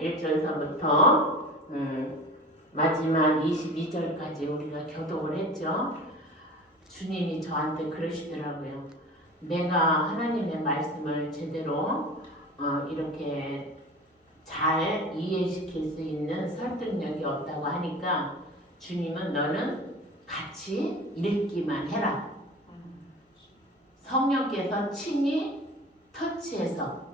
1절서부터 마지막 22절까지 우리가 교독을 했죠. 주님이 저한테 그러시더라고요. 내가 하나님의 말씀을 제대로 이렇게 잘 이해시킬 수 있는 설득력이 없다고 하니까 주님은 너는 같이 읽기만 해라. 성령께서 친히 터치해서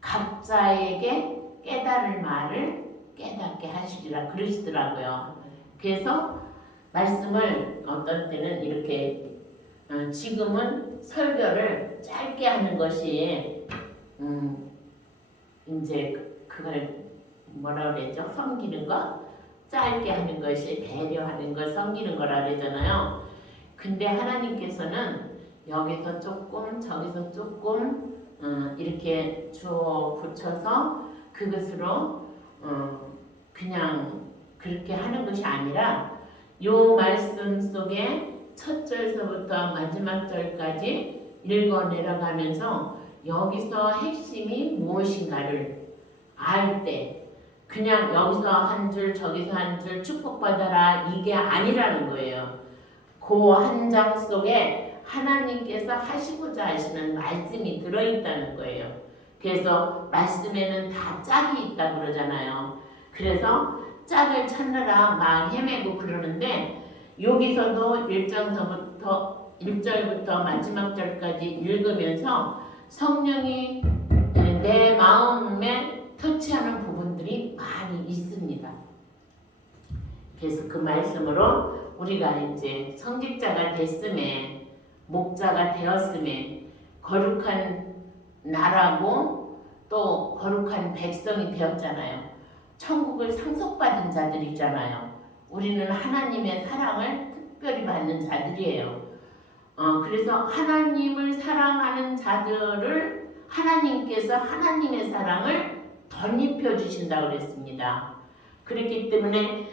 각자에게 깨달을 말을 깨닫게 하시리라 그러시더라고요. 그래서 말씀을 어떤 때는 이렇게 지금은 설교를 짧게 하는 것이 이제 그걸 뭐라 그랬죠? 섬기는 거? 짧게 하는 것이 배려하는 거, 섬기는 거라 그러잖아요. 근데 하나님께서는 여기서 조금 저기서 조금 이렇게 주어 붙여서 그것으로 그냥 그렇게 하는 것이 아니라 요 말씀 속에 첫 절서부터 마지막 절까지 읽어 내려가면서 여기서 핵심이 무엇인가를 알 때 그냥 여기서 한 줄 저기서 한 줄 축복받아라 이게 아니라는 거예요. 그 한 장 속에 하나님께서 하시고자 하시는 말씀이 들어있다는 거예요. 그래서 말씀에는 다 짝이 있다고 그러잖아요. 그래서 짝을 찾느라 막 헤매고 그러는데 여기서도 1절부터 마지막 절까지 읽으면서 성령이 내 마음에 터치하는 부분들이 많이 있습니다. 그래서 그 말씀으로 우리가 이제 성직자가 됐음에 목자가 되었음에 거룩한 나라고 또 거룩한 백성이 되었잖아요. 천국을 상속받은 자들이잖아요. 우리는 하나님의 사랑을 특별히 받는 자들이에요. 그래서 하나님을 사랑하는 자들을 하나님께서 하나님의 사랑을 덧입혀 주신다고 그랬습니다. 그렇기 때문에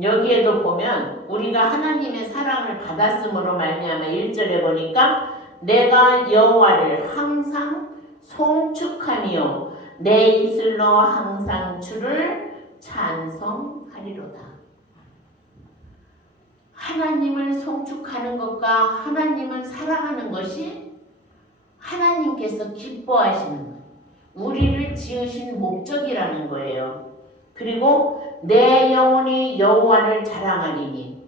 여기에도 보면 우리가 하나님의 사랑을 받았음으로 말미암아 1절에 보니까 내가 여호와를 항상 송축하며 내 입술로 항상 주를 찬송하리로다. 하나님을 송축하는 것과 하나님을 사랑하는 것이 하나님께서 기뻐하시는 거예요. 우리를 지으신 목적이라는 거예요. 그리고 내 영혼이 여호와를 자랑하리니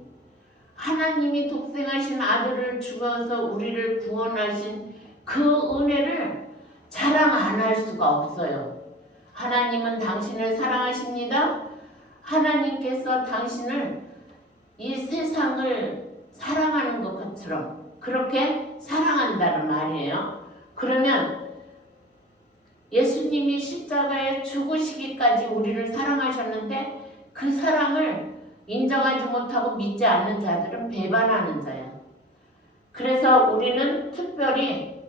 하나님이 독생하신 아들을 죽어서 우리를 구원하신 그 은혜를 자랑 안 할 수가 없어요. 하나님은 당신을 사랑하십니다. 하나님께서 당신을 이 세상을 사랑하는 것처럼 그렇게 사랑한다는 말이에요. 그러면 예수님이 십자가에 죽으시기까지 우리를 사랑하셨는데 그 사랑을 인정하지 못하고 믿지 않는 자들은 배반하는 자야. 그래서 우리는 특별히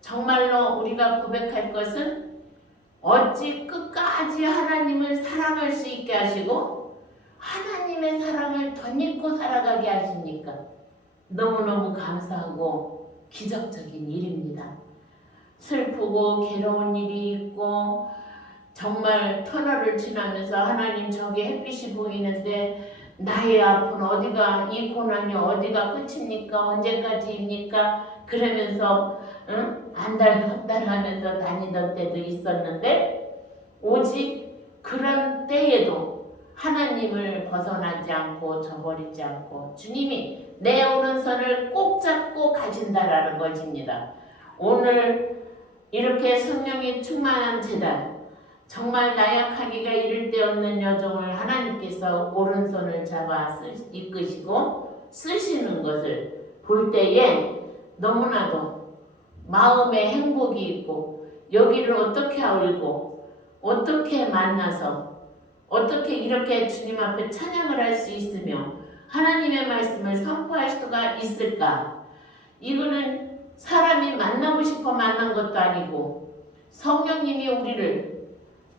정말로 우리가 고백할 것은 어찌 끝까지 하나님을 사랑할 수 있게 하시고 하나님의 사랑을 덧입고 살아가게 하십니까? 너무너무 감사하고 기적적인 일입니다. 슬프고 괴로운 일이 있고 정말 터널을 지나면서 하나님 저기 햇빛이 보이는데 나의 아픈 어디가 이 고난이 어디가 끝입니까? 언제까지입니까? 그러면서 안달갑달 하면서 다니던 때도 있었는데 오직 그런 때에도 하나님을 벗어나지 않고 저버리지 않고 주님이 내 오른손을 꼭 잡고 가신다라는 것입니다. 오늘 이렇게 성령이 충만한 제단 정말 나약하기가 이를 데 없는 여종을 하나님께서 오른손을 잡아 이끄시고 쓰시는 것을 볼 때에 너무나도 마음에 행복이 있고 여기를 어떻게 알고 어떻게 만나서 어떻게 이렇게 주님 앞에 찬양을 할 수 있으며 하나님의 말씀을 선포할 수가 있을까? 이거는 사람이 만나고 싶어 만난 것도 아니고 성령님이 우리를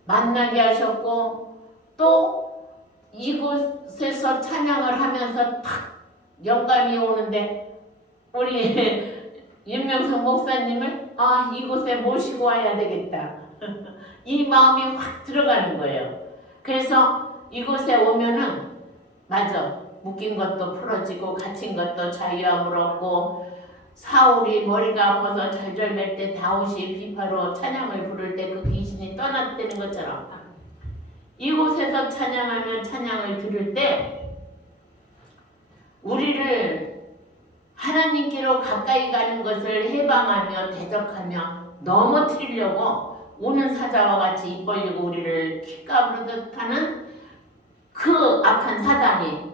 만나게 하셨고 또 이곳에서 찬양을 하면서 탁 영감이 오는데 우리 윤명성 목사님을 이곳에 모시고 와야 되겠다. 이 마음이 확 들어가는 거예요. 그래서 이곳에 오면은 맞아, 묶인 것도 풀어지고 갇힌 것도 자유함을 얻고, 사울이 머리가 아파서 절절 맬 때 다윗이 비파로 찬양을 부를 때 그 귀신이 떠났다는 것처럼 이곳에서 찬양하며 찬양을 들을 때 우리를 하나님께로 가까이 가는 것을 해방하며 대적하며 넘어뜨리려고 오는 사자와 같이 입 벌리고 우리를 퀴까부르듯 하는 그 악한 사단이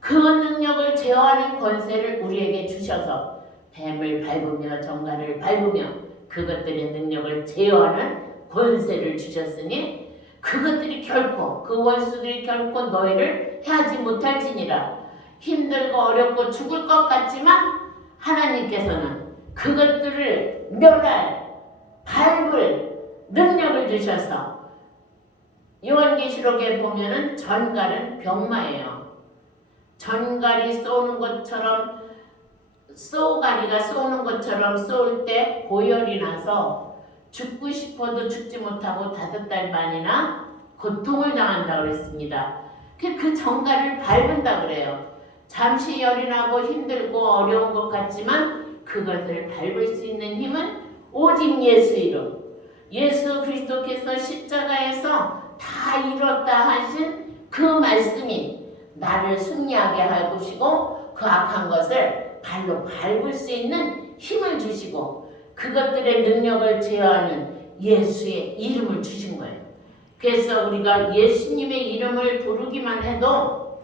그 능력을 제어하는 권세를 우리에게 주셔서 뱀을 밟으며 정갈을 밟으며 그것들의 능력을 제어하는 권세를 주셨으니 그것들이 결코 그 원수들이 결코 너희를 해하지 못할지니라. 힘들고 어렵고 죽을 것 같지만 하나님께서는 그것들을 멸할 밟을 능력을 주셔서 요한계시록에 보면은 전갈은 병마예요. 전갈이 쏘는 것처럼 쏘가리가 쏘는 것처럼 쏘을 때 고열이 나서 죽고 싶어도 죽지 못하고 5달 만이나 고통을 당한다고 그랬습니다. 그 전갈을 밟은다 그래요. 잠시 열이 나고 힘들고 어려운 것 같지만 그것을 밟을 수 있는 힘은 오직 예수 이름. 예수 그리스도께서 십자가에서 다 이뤘다 하신 그 말씀이 나를 승리하게 하시고 그 악한 것을 발로 밟을 수 있는 힘을 주시고 그것들의 능력을 제어하는 예수의 이름을 주신 거예요. 그래서 우리가 예수님의 이름을 부르기만 해도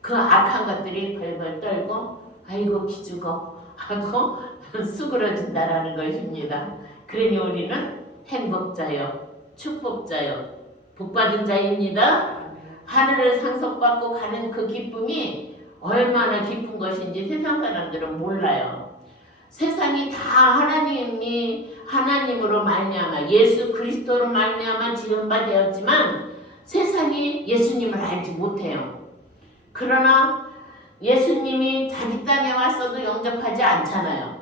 그 악한 것들이 벌벌 떨고 아이고 기죽어 하고 수그러진다라는 것입니다. 그러니 우리는 행복자요, 축복자요, 복받은 자입니다. 하늘을 상속받고 가는 그 기쁨이 얼마나 기쁜 것인지 세상 사람들은 몰라요. 세상이 다 하나님으로 말미암아 예수 그리스도로 말미암아 지은 바 되었지만 세상이 예수님을 알지 못해요. 그러나 예수님이 자기 땅에 왔어도 영접하지 않잖아요.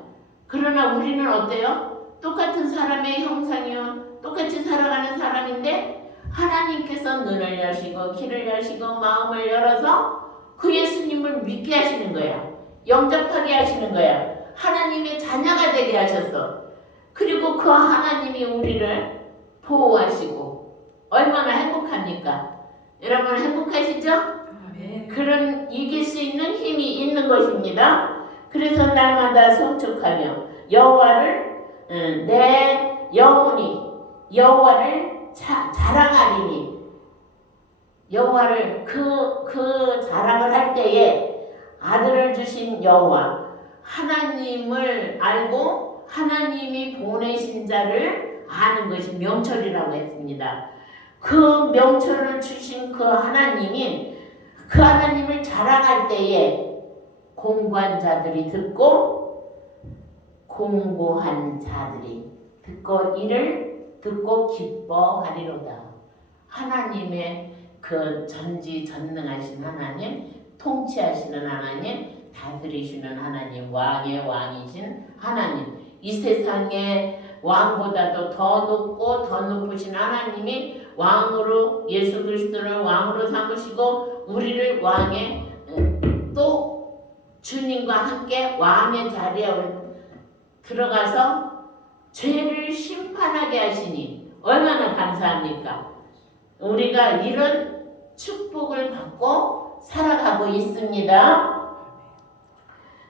그러나 우리는 어때요? 똑같은 사람의 형상이요, 똑같이 살아가는 사람인데 하나님께서 눈을 여시고 귀를 여시고 마음을 열어서 그 예수님을 믿게 하시는 거야. 영접하게 하시는 거야. 하나님의 자녀가 되게 하셨어. 그리고 그 하나님이 우리를 보호하시고 얼마나 행복합니까? 여러분 행복하시죠? 네. 그런 이길 수 있는 힘이 있는 것입니다. 그래서 날마다 성축하며 여호와를 내 영혼이 여호와를 자랑하리니 여호와를 그 자랑을 할 때에 아들을 주신 여호와 하나님을 알고 하나님이 보내신 자를 아는 것이 명철이라고 했습니다. 그 명철을 주신 그 하나님이 그 하나님을 자랑할 때에 공고한 자들이 듣고 공고한 자들이 듣고 이를 듣고 기뻐하리로다. 하나님의 그 전지전능하신 하나님, 통치하시는 하나님, 다스리시는 하나님, 왕의 왕이신 하나님, 이 세상의 왕보다도 더 높고 더 높으신 하나님이 왕으로 예수 그리스도를 왕으로 삼으시고 우리를 왕의 또 주님과 함께 왕의 자리에 들어가서 죄를 심판하게 하시니 얼마나 감사합니까? 우리가 이런 축복을 받고 살아가고 있습니다.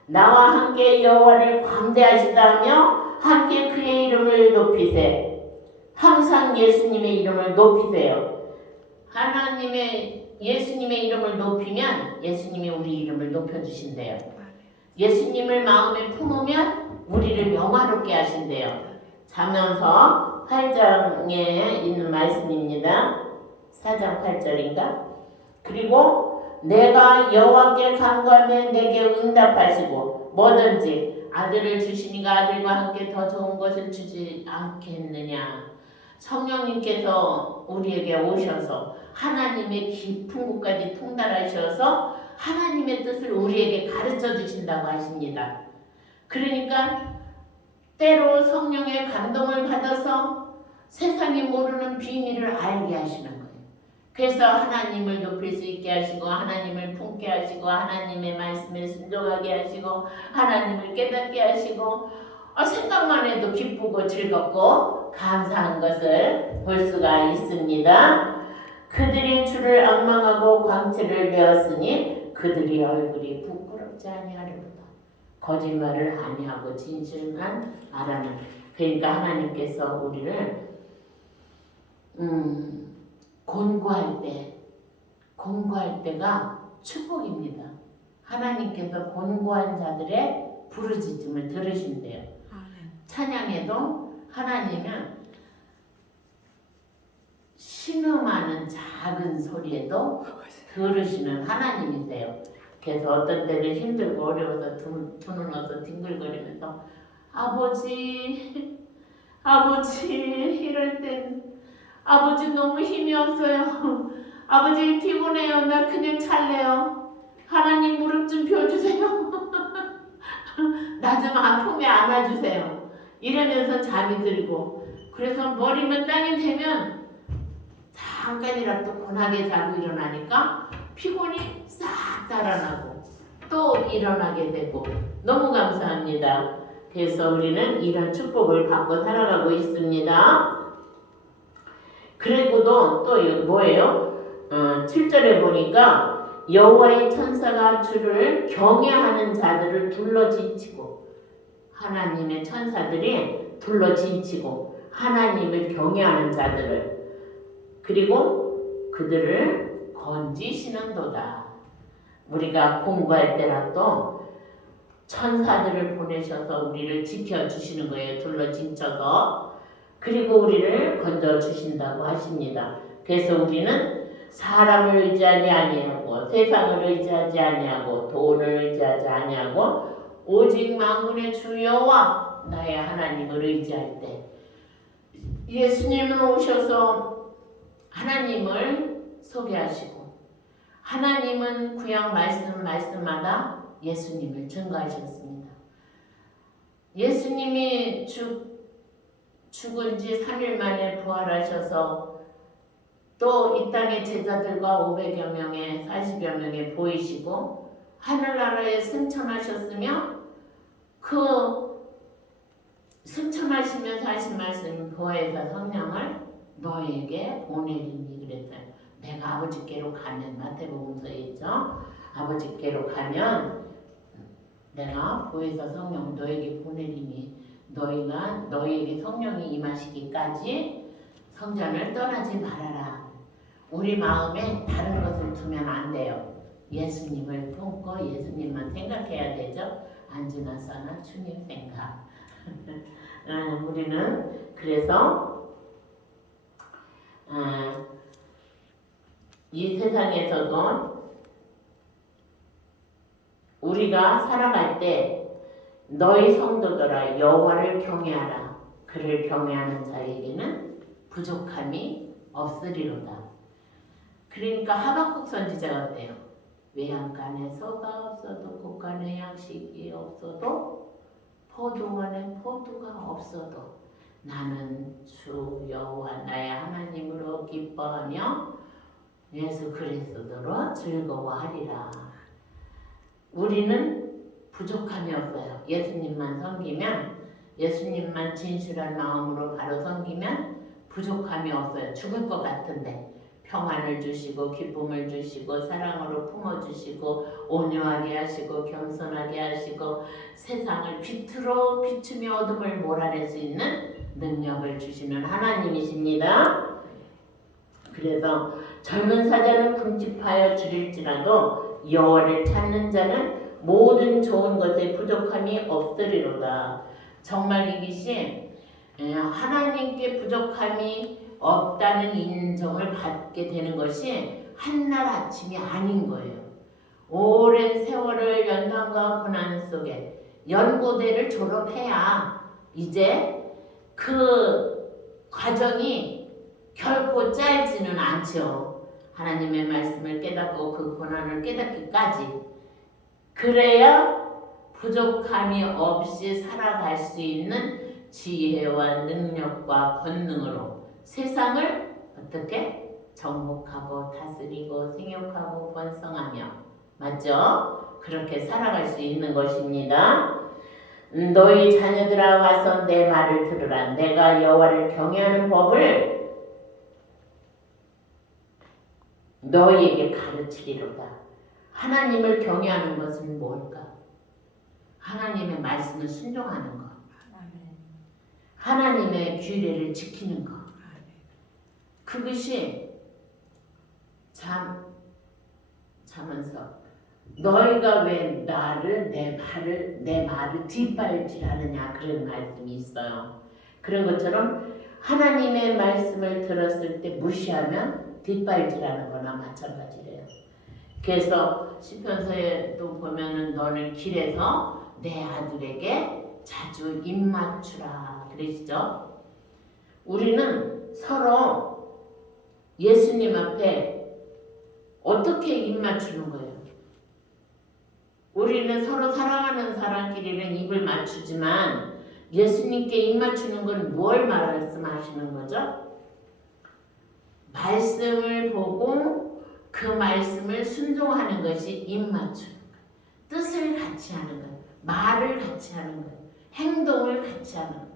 나와 함께 여호와를 광대하시다며 함께 그의 이름을 높이세. 항상 예수님의 이름을 높이세요. 예수님의 이름을 높이면 예수님이 우리 이름을 높여주신대요. 예수님을 마음에 품으면 우리를 영화롭게 하신대요. 잠언서 8장에 있는 말씀입니다. 4장 8절인가? 그리고 내가 여호와께 간구하면 내게 응답하시고 뭐든지 아들을 주시니가 아들과 함께 더 좋은 것을 주지 않겠느냐. 성령님께서 우리에게 오셔서 하나님의 깊은 곳까지 통달하셔서 하나님의 뜻을 우리에게 가르쳐 주신다고 하십니다. 그러니까 때로 성령의 감동을 받아서 세상이 모르는 비밀을 알게 하시는 거예요. 그래서 하나님을 높일 수 있게 하시고 하나님을 품게 하시고 하나님의 말씀에 순종하게 하시고 하나님을 깨닫게 하시고 생각만 해도 기쁘고 즐겁고 감사한 것을 볼 수가 있습니다. 그들이 주를 앙망하고 광채를 배웠으니 그들이 얼굴이 부끄럽지 아니하리로다. 거짓말을 아니하고 진실만 말하는. 그러니까 하나님께서 우리를 권고할 때가 축복입니다. 하나님께서 권고한 자들의 부르짖음을 들으신대요. 찬양에도 하나님은 신음하는 작은 소리에도 들으시는 하나님이세요. 그래서 어떤 때는 힘들고 어려워서 두 눈어서 뒹굴거리면서 아버지 이럴 땐 아버지 너무 힘이 없어요. 아버지 피곤해요. 나 그냥 잘래요. 하나님 무릎 좀 펴주세요. 나 좀 아픔에 안아주세요. 이러면서 잠이 들고, 그래서 머리만 땅에 대면 잠깐이라도 고나게 자고 일어나니까 피곤이 싹 달아나고 또 일어나게 되고 너무 감사합니다. 그래서 우리는 이런 축복을 받고 살아가고 있습니다. 그리고도 또 뭐예요? 7절에 보니까 여호와의 천사가 주를 경외하는 자들을 둘러진치고, 하나님의 천사들이 둘러진치고 하나님을 경외하는 자들을, 그리고 그들을 건지시는도다. 우리가 공부할 때라도 천사들을 보내셔서 우리를 지켜주시는 거예요. 둘러진쳐서. 그리고 우리를 건져주신다고 하십니다. 그래서 우리는 사람을 의지하지 아니하고 세상을 의지하지 아니하고 돈을 의지하지 아니하고 오직 만군의 주 여호와 나의 하나님을 의지할 때, 예수님은 오셔서 하나님을 소개하시고 하나님은 구약 말씀마다 예수님을 증거하셨습니다. 예수님이 죽은 지 3일 만에 부활하셔서 또 이 땅의 제자들과 500여 명의 40여 명에 보이시고 하늘나라에 승천하셨으며, 그 승천하시면서 하신 말씀 보혜사 성령을 너에게 보내리니 그랬어요. 내가 아버지께로 가면, 마태복음서에 있죠. 아버지께로 가면 내가 보혜사 성령 너에게 보내리니 너희가 너희에게 성령이 임하시기까지 성전을 떠나지 말아라. 우리 마음에 다른 것을 두면 안 돼요. 예수님을 품고 예수님만 생각해야 되죠. 안지나서나 주님 생각. 우리는 그래서 이 세상에서도 우리가 살아갈 때 너희 성도들아 여호와를 경외하라. 그를 경외하는 자에게는 부족함이 없으리로다. 그러니까 하박국 선지자가 어때요? 외양간에 소가 없어도 곡간에 양식이 없어도 포도원에 포도가 없어도 나는 주 여호와 나의 하나님으로 기뻐하며 예수 그리스도로 즐거워하리라. 우리는 부족함이 없어요. 예수님만 섬기면, 예수님만 진실한 마음으로 바로 섬기면 부족함이 없어요. 죽을 것 같은데 평안을 주시고 기쁨을 주시고 사랑으로 품어주시고 온유하게 하시고 겸손하게 하시고 세상을 빛으로 비추며 어둠을 몰아낼 수 있는 능력을 주시는 하나님이십니다. 그래서 젊은 사자는 궁핍하여 줄일지라도 여호와를 찾는 자는 모든 좋은 것에 부족함이 없으리로다. 정말 이것이 하나님께 부족함이 없다는 인정을 받게 되는 것이 한날 아침이 아닌 거예요. 오랜 세월을 연단과 고난 속에 연고대를 졸업해야 이제 그 과정이 결코 짧지는 않죠. 하나님의 말씀을 깨닫고 그 고난을 깨닫기까지. 그래야 부족함이 없이 살아갈 수 있는 지혜와 능력과 권능으로 세상을 어떻게 정복하고 다스리고 생육하고 번성하며, 맞죠? 그렇게 살아갈 수 있는 것입니다. 너희 자녀들아 와서 내 말을 들으라. 내가 여호와를 경외하는 법을 너희에게 가르치리로다. 하나님을 경외하는 것은 뭘까? 하나님의 말씀을 순종하는 것, 하나님의 규례를 지키는 것, 그것이 자면서 너희가 왜 내 말을 뒷발질하느냐, 그런 말씀이 있어요. 그런 것처럼 하나님의 말씀을 들었을 때 무시하면 뒷발질하는 거나 마찬가지래요. 그래서 시편서에도 보면은 너는 길에서 내 아들에게 자주 입맞추라 그러시죠. 우리는 서로 예수님 앞에 어떻게 입맞추는 거예요? 우리는 서로 사랑하는 사람끼리는 입을 맞추지만 예수님께 입맞추는 건 뭘 말씀하시는 거죠? 말씀을 보고 그 말씀을 순종하는 것이 입맞추는 거예요. 뜻을 같이 하는 거예요. 말을 같이 하는 거예요. 행동을 같이 하는 거예요.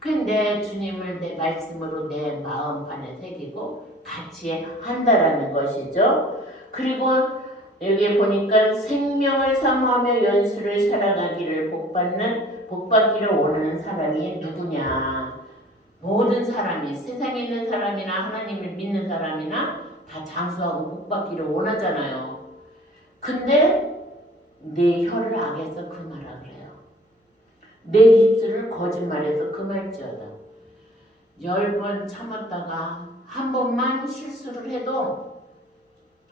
근데 주님을 내 말씀으로 내 마음판에 새기고 같이 한다라는 것이죠. 그리고 여기 보니까 생명을 사모하며 연수를 살아가기를 복받기를 원하는 사람이 누구냐? 모든 사람이, 세상에 있는 사람이나 하나님을 믿는 사람이나 다 장수하고 복받기를 원하잖아요. 근데 내 혀를 악해서 금하라 그래요. 내 입술을 거짓말해서 금할지어다. 10번 참았다가 한 번만 실수를 해도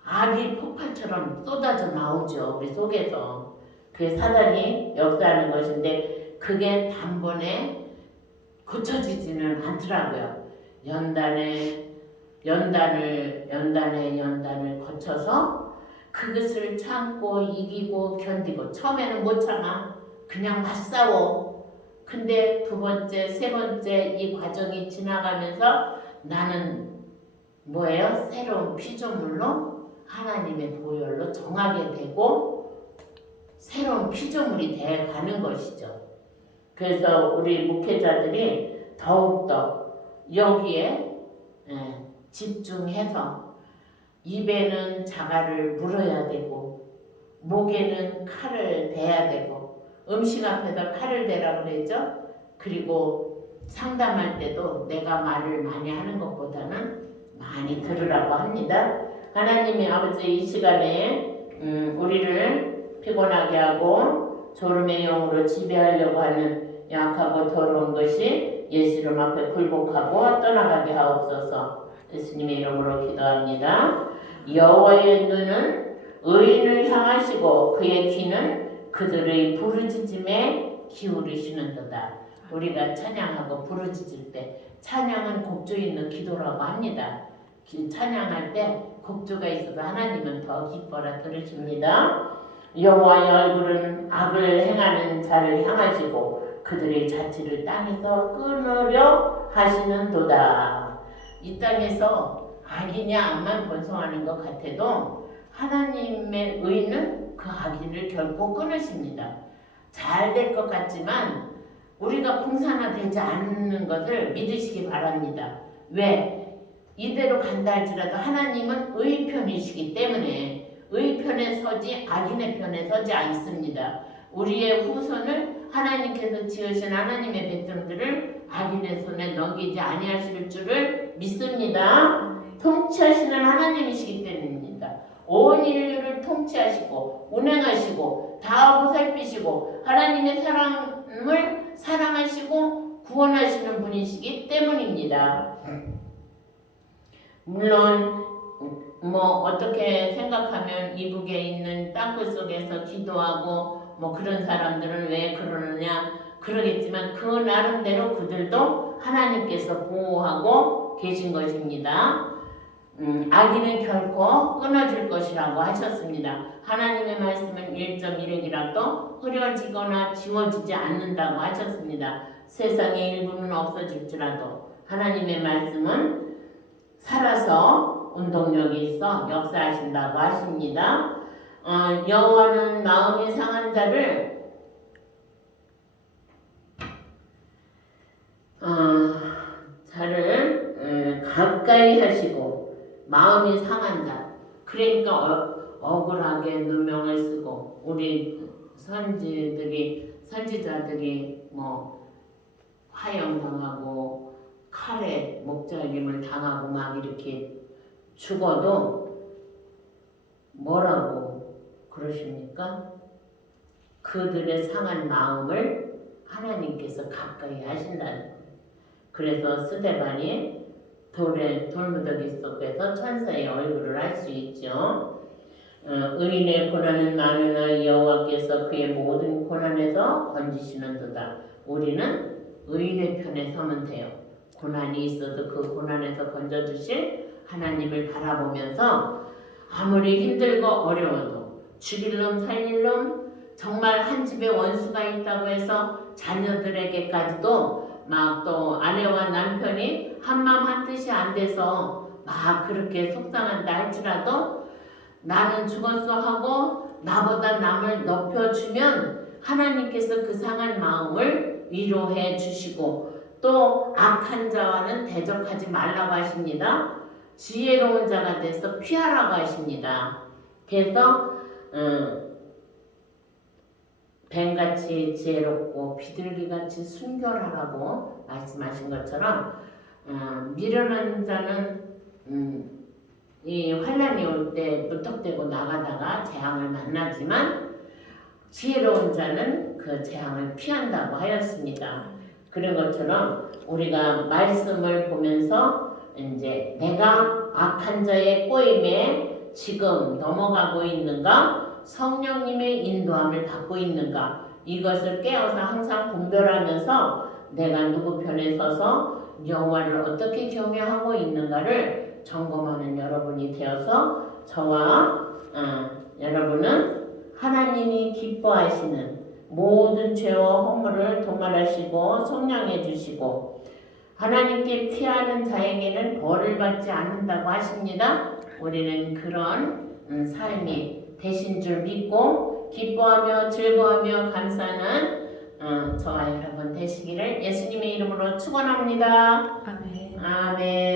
악이 폭발처럼 쏟아져 나오죠. 우리 속에서. 그게 사단이 역사하는 것인데 그게 단번에 고쳐지지는 않더라고요. 연단을 거쳐서 그것을 참고 이기고 견디고, 처음에는 못 참아. 그냥 맞싸워. 근데 두 번째, 세 번째 이 과정이 지나가면서 나는 뭐예요? 새로운 피조물로 하나님의 보혈로 정하게 되고 새로운 피조물이 되어가는 것이죠. 그래서 우리 목회자들이 더욱더 여기에 집중해서 입에는 자갈을 물어야 되고 목에는 칼을 대야 되고, 음식 앞에다 칼을 대라고 그랬죠. 그리고 상담할 때도 내가 말을 많이 하는 것보다는 많이 들으라고 합니다. 하나님이 아버지 이 시간에 우리를 피곤하게 하고 졸음의 영으로 지배하려고 하는 약하고 더러운 것이 예수님 앞에 굴복하고 떠나가게 하옵소서. 예수님의 이름으로 기도합니다. 여호와의 눈은 의인을 향하시고 그의 귀는 그들의 부르짖음에 기울이시는도다. 우리가 찬양하고 부르짖을 때, 찬양은 곡조 있는 기도라고 합니다. 찬양할 때 곡조가 있어도 하나님은 더 기뻐라 들으십니다. 여호와의 얼굴은 악을 행하는 자를 향하시고 그들의 자취를 땅에서 끊으려 하시는도다. 이 땅에서 악이냐 악만 번성하는 것 같아도 하나님의 의는 그 악인을 결코 끊으십니다. 잘 될 것 같지만 우리가 공산화되지 않는 것을 믿으시기 바랍니다. 왜? 이대로 간다 할지라도 하나님은 의 편이시기 때문에 의 편에 서지 악인의 편에 서지 않습니다. 우리의 후손을 하나님께서 지으신 하나님의 백성들을 악인의 손에 넘기지 아니하실 줄을 믿습니다. 통치하시는 하나님이시기 때문입니다. 온 인류를 통치하시고 운행하시고 다 보살피시고 하나님의 사람을 사랑하시고 구원하시는 분이시기 때문입니다. 물론 어떻게 생각하면 이북에 있는 땅굴 속에서 기도하고 그런 사람들은 왜 그러느냐 그러겠지만 그 나름대로 그들도 하나님께서 보호하고 계신 것입니다. 악인은 결코 끊어질 것이라고 하셨습니다. 하나님의 말씀은 1.1핵이라도 흐려지거나 지워지지 않는다고 하셨습니다. 세상의 일부는 없어질지라도 하나님의 말씀은 살아서 운동력이 있어 역사하신다고 하십니다. 여호와는 마음이 상한 자를 가까이 하시고 마음이 상한 자, 그러니까 억울하게 누명을 쓰고 우리 선지자들이 뭐 화형당하고 칼에 목자림을 당하고 막 이렇게 죽어도 뭐라고 그러십니까? 그들의 상한 마음을 하나님께서 가까이 하신다는 거예요. 그래서 스데반이 돌무더기 속에서 천사의 얼굴을 알 수 있죠. 의인의 고난은 많으나 여호와께서 그의 모든 고난에서 건지시는도다. 우리는 의인의 편에 서면 돼요. 고난이 있어도 그 고난에서 건져주실 하나님을 바라보면서 아무리 힘들고 어려워도 죽일 놈 살릴 놈, 정말 한 집에 원수가 있다고 해서 자녀들에게까지도 막 또 아내와 남편이 한마음 한뜻이 안 돼서 막 그렇게 속상한다 할지라도 나는 죽었어 하고 나보다 남을 높여주면 하나님께서 그 상한 마음을 위로해 주시고 또 악한 자와는 대적하지 말라고 하십니다. 지혜로운 자가 돼서 피하라고 하십니다. 그래서 뱀같이 지혜롭고 비둘기같이 순결하라고 말씀하신 것처럼 미련한 자는 이 환난이 올 때 무턱대고 나가다가 재앙을 만나지만 지혜로운 자는 그 재앙을 피한다고 하였습니다. 그런 것처럼 우리가 말씀을 보면서 이제 내가 악한 자의 꼬임에 지금 넘어가고 있는가, 성령님의 인도함을 받고 있는가, 이것을 깨어서 항상 분별하면서 내가 누구 편에 서서 여호와를 어떻게 경외하고 있는가를 점검하는 여러분이 되어서 저와 여러분은 하나님이 기뻐하시는 모든 죄와 허물을 도말하시고 속량해 주시고 하나님께 피하는 자에게는 벌을 받지 않는다고 하십니다. 우리는 그런 삶이 되신 줄 믿고 기뻐하며 즐거워하며 감사하는 저와 여러분 되시기를 예수님의 이름으로 축원합니다. 아멘. 아멘.